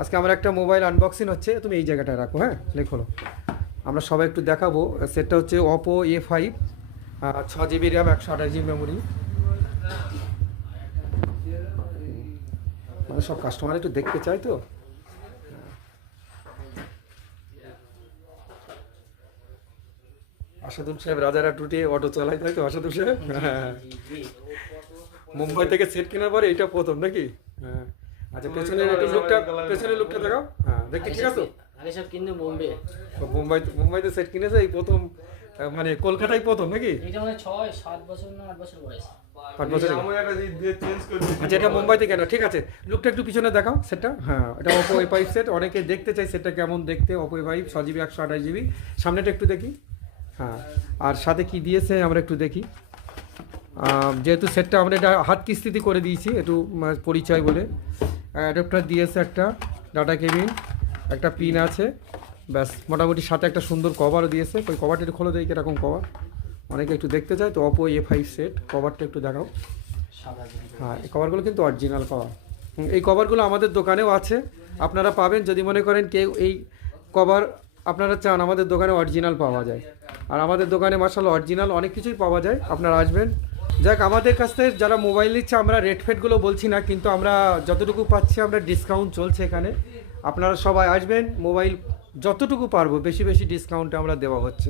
আজকে আমার একটা মোবাইল আনবক্সিং হচ্ছে, তুমি এই জায়গাটায় রাখো, হ্যাঁ লেখো। আমরা সবাই একটু দেখাবো। সেটটা হচ্ছে Oppo A5, 6 GB RAM, 128 GB memory. মানে সব কাস্টমার একটু দেখতে চাই তো। আসাদুল সাহেব রাজারা টুটে অটো চালায়, তাই তো আসাদুল সাহেব? হ্যাঁ, মুম্বাই থেকে সেট কেনার পরে এটা প্রথম নাকি? হ্যাঁ। আচ্ছা, পেছনের একটু লুকটা, পেছনের লুকটা দেখাও। হ্যাঁ, দেখতে ঠিক আছে। আগে সব কিন্তু বোম্বে। মুম্বাইতে সেট কিনেছে এই প্রথম, মানে কলকাতায় প্রথম নাকি? এটা মানে 6-7 বছর না 8 বছর বয়স। 8 বছর। আচ্ছা, এটা মুম্বাইতে কেন? ঠিক আছে, লুকটা একটু পিছনে দেখাও সেটটা। হ্যাঁ, এটা ওপো A5 সেট। অনেকে দেখতে চাই সেটটা কেমন দেখতে। Oppo A5 6 GB 128 GB। সামনেটা একটু দেখি। হ্যাঁ, আর সাথে কি দিয়েছে আমরা একটু দেখি। যেহেতু সেটটা আমরা এটা হাত কিস্তিতে করে দিয়েছি, একটু পরিচয় বলে। অ্যাডাপ্টার দিয়েছে একটা, ডাটা কেবিন, একটা পিন আছে, ব্যাস মোটামুটি। সাথে একটা সুন্দর কভারও দিয়েছে। ওই কভারটা একটু খোলো, দেখি এরকম কভার অনেকে একটু দেখতে চায় তো। ওপো A5 সেট কভারটা একটু দেখাও। হ্যাঁ, এই কভারগুলো কিন্তু অরিজিনাল কভার। এই কভারগুলো আমাদের দোকানেও আছে, আপনারা পাবেন। যদি মনে করেন কেউ এই কভার আপনারা চান, আমাদের দোকানে অরিজিনাল পাওয়া যায়। আর আমাদের দোকানে মাশাআল্লাহ অরিজিনাল অনেক কিছুই পাওয়া যায়, আপনারা আসবেন। যাক, আমাদের কাছ থেকে যারা মোবাইল নিচ্ছে, আমরা রেট ফেটগুলো বলছি না, কিন্তু আমরা যতটুকু পাচ্ছি আমরা ডিসকাউন্ট চলছে এখানে। আপনারা সবাই আসবেন, মোবাইল যতটুকু পারবো বেশি বেশি ডিসকাউন্টে আমরা দেওয়া হচ্ছে।